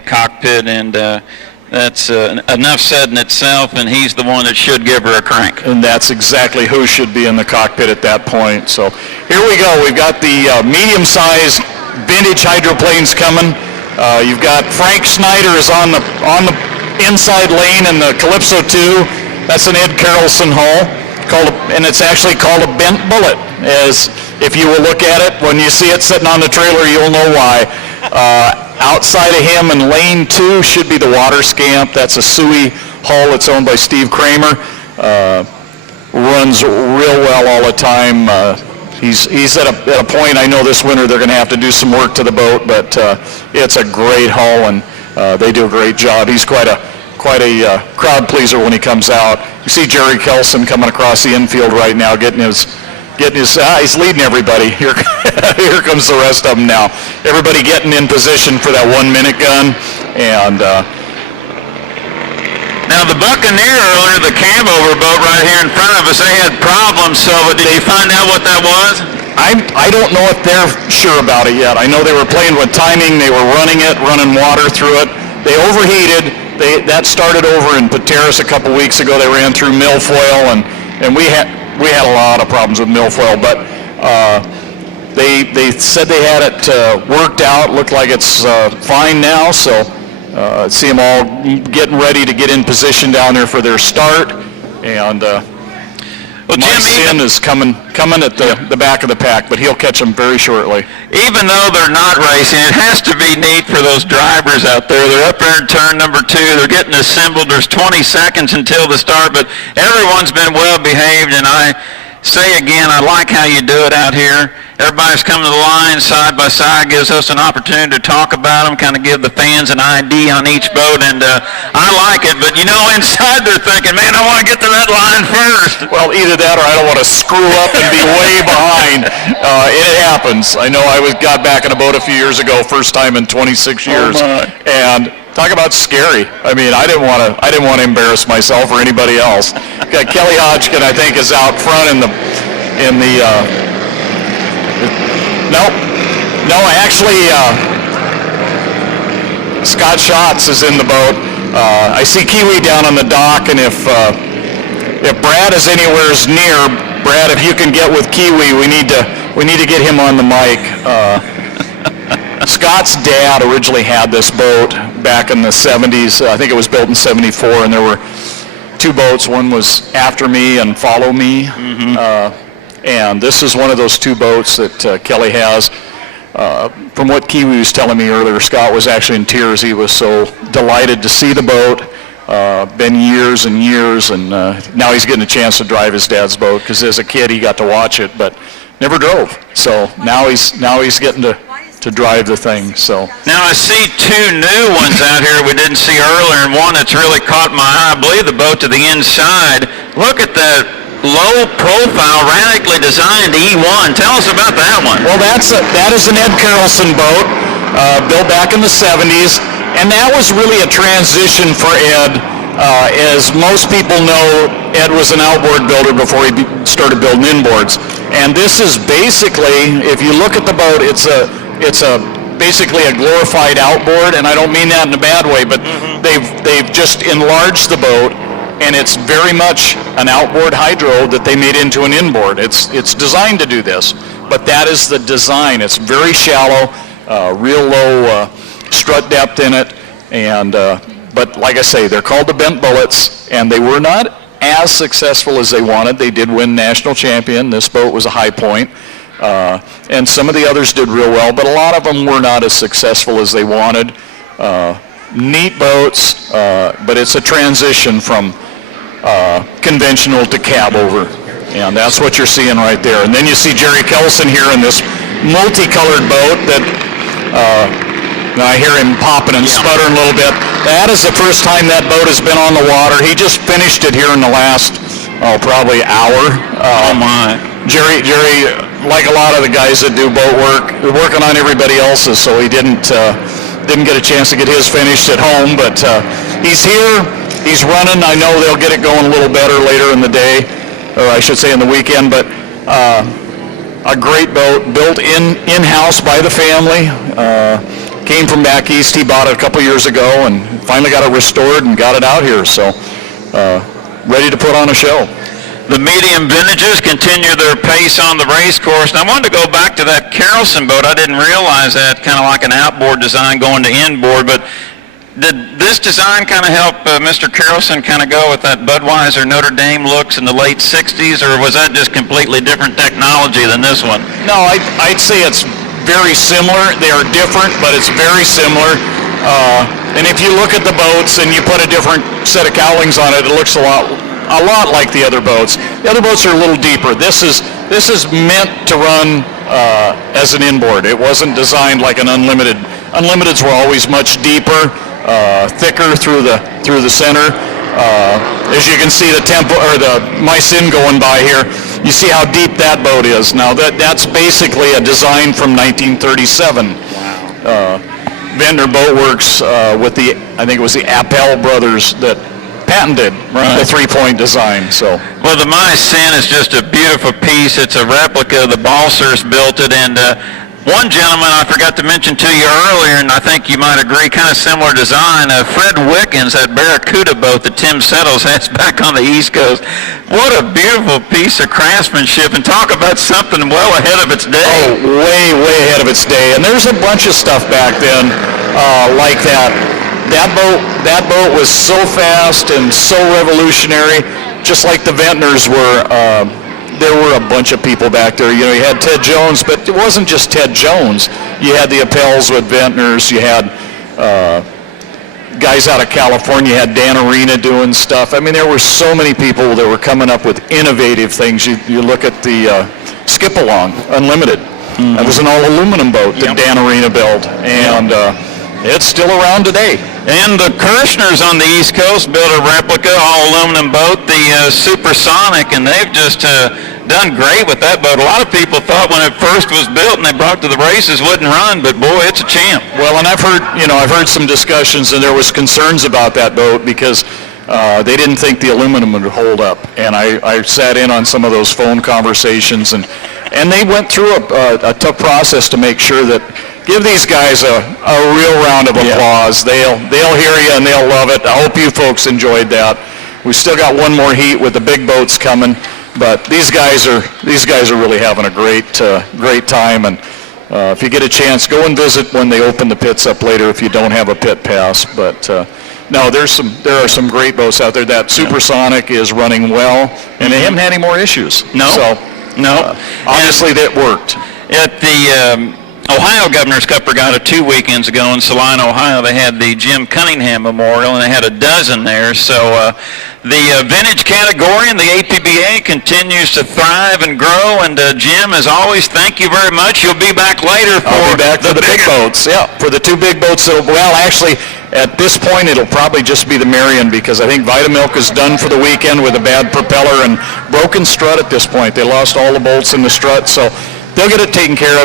the cockpit, and that's enough said in itself, and he's the one that should give her a crank. And that's exactly who should be in the cockpit at that point. So here we go. We've got the medium-sized vintage hydroplanes coming. You've got Frank Snyder is on the inside lane in the Calypso 2. That's an Ed Carrollson hull, and it's actually called a bent bullet. As if you will look at it, when you see it sitting on the trailer, you'll know why. Outside of him in lane 2 should be the Water Scamp. That's a Suey hull. It's owned by Steve Kramer. Runs real well all the time. He's at a point, I know this winter they're going to have to do some work to the boat, but it's a great hull, and they do a great job. He's quite a crowd pleaser when he comes out. You see Jerry Kelson coming across the infield right now, he's leading everybody. Here comes the rest of them now. Everybody getting in position for that 1-minute gun. And now the Buccaneer earlier, the Cambover boat right here in front of us, they had problems. So did you find out what that was? I don't know if they're sure about it yet. I know they were playing with timing. They were running water through it. They overheated. That started over in Pateras a couple weeks ago. They ran through milfoil, and we had a lot of problems with milfoil, but they said they had it worked out. Looked like it's fine now, so see them all getting ready to get in position down there for their start. And Mike Sin is coming at the back of the pack, but he'll catch them very shortly. Even though they're not racing, it has to be neat for those drivers out there. They're up there in turn number 2. They're getting assembled. There's 20 seconds until the start, but everyone's been well behaved, and I say again, I like how you do it out here. Everybody's coming to the line side by side, gives us an opportunity to talk about them, kind of give the fans an ID on each boat, and I like it. But, inside they're thinking, man, I want to get to that line first. Well, either that or I don't want to screw up and be way behind. It happens. I know I got back in a boat a few years ago, first time in 26 years, and talk about scary. I mean, I didn't want to embarrass myself or anybody else. Got Kelly Hodgkin, I think, is out front in the No, actually, Scott Schatz is in the boat. I see Kiwi down on the dock, and if Brad is anywhere near, Brad, if you can get with Kiwi, we need to get him on the mic. Scott's dad originally had this boat back in the 70s. I think it was built in 74, and there were 2 boats. One was After Me and Follow Me. Mm-hmm. And this is one of those 2 boats that Kelly has. From what Kiwi was telling me earlier, Scott was actually in tears. He was so delighted to see the boat. Been years and years, and now he's getting a chance to drive his dad's boat, because as a kid he got to watch it, but never drove. So now he's getting to drive the thing. So now I see 2 new ones out here we didn't see earlier, and one that's really caught my eye. I believe the boat to the inside. Look at that low profile, radically designed E1. Tell us about that one. Well, that is an Ed Carrollson boat, built back in the 70s, and that was really a transition for Ed. As most people know, Ed was an outboard builder before he started building inboards. And this is basically, if you look at the boat, it's basically a glorified outboard, and I don't mean that in a bad way, but they've just enlarged the boat, and it's very much an outboard hydro that they made into an inboard. It's designed to do this, but that is the design. It's very shallow, real low strut depth in it, and but like I say, they're called the Bent Bullets, and they were not as successful as they wanted. They did win national champion. This boat was a high point, and some of the others did real well, but a lot of them were not as successful as they wanted. Neat boats, but it's a transition from conventional to cab over, and that's what you're seeing right there. And then you see Jerry Kelson here in this multicolored boat that I hear him popping and sputtering a little bit. That is the first time that boat has been on the water. He just finished it here in the last probably hour. Oh my. Jerry, like a lot of the guys that do boat work, they're working on everybody else's, so he didn't get a chance to get his finished at home, but he's here. He's running. I know they'll get it going a little better later in the day, or I should say in the weekend, but a great boat built in-house by the family. came from back east. He bought it a couple years ago and finally got it restored and got it out here. So ready to put on a show. The medium vintages continue their pace on the race course. And I wanted to go back to that Carrollson boat. I didn't realize that, kind of like an outboard design going to inboard. But did this design kind of help Mr. Carrollson kind of go with that Budweiser Notre Dame looks in the late 60s, or was that just completely different technology than this one? No, I'd say it's very similar. They are different, but it's very similar. And if you look at the boats and you put a different set of cowlings on it, it looks a lot like the other boats. The other boats are a little deeper. This is meant to run as an inboard. It wasn't designed like an unlimited. Unlimiteds were always much deeper, thicker through the center. As you can see, the tempo or the Mycin going by here, you see how deep that boat is. Now that's basically a design from 1937. Wow. Ventnor Boatworks with I think it was the APBA brothers that patented the three-point design. So, well, the Mycin is just a beautiful piece. It's a replica. The Balsers built it, and one gentleman I forgot to mention to you earlier, and I think you might agree, kind of similar design. Fred Wickens, that Barracuda boat that Tim Settles has back on the East Coast. What a beautiful piece of craftsmanship, and talk about something well ahead of its day. Oh, way ahead of its day. And there's a bunch of stuff back then like that. That boat was so fast and so revolutionary, just like the Ventnors were. There were a bunch of people back there. You know, you had Ted Jones, but it wasn't just Ted Jones. You had the Appels with Ventnors. You had guys out of California. You had Dan Arena doing stuff. I mean, there were so many people that were coming up with innovative things. You look at the Skip Along Unlimited. Mm-hmm. That was an all-aluminum boat that Dan Arena built, and it's still around today. And the Kirshners on the East Coast built a replica all-aluminum boat, the Supersonic, and they've just done great with that boat. A lot of people thought when it first was built and they brought it to the races wouldn't run, but boy, it's a champ. Well, and I've heard some discussions, and there was concerns about that boat because they didn't think the aluminum would hold up. And I sat in on some of those phone conversations, and they went through a tough process to make sure that give these guys a real round of applause. Yeah. They'll hear you and they'll love it. I hope you folks enjoyed that. We still got one more heat with the big boats coming, but these guys are really having a great time. And if you get a chance, go and visit when they open the pits up later if you don't have a pit pass. But no, there are some great boats out there. That Supersonic is running well, and they haven't had any more issues. No. So obviously that worked. At the Ohio Governor's Cup Regatta 2 weekends ago in Salina, Ohio, they had the Jim Cunningham Memorial, and they had a dozen there. So the vintage category in the APBA continues to thrive and grow. And Jim, as always, thank you very much. You'll be back later for the big boats. Yeah, for the two big boats. Well, actually, at this point, it'll probably just be the Marion because I think Vitamilk is done for the weekend with a bad propeller and broken strut at this point. They lost all the bolts in the strut, so they'll get it taken care of.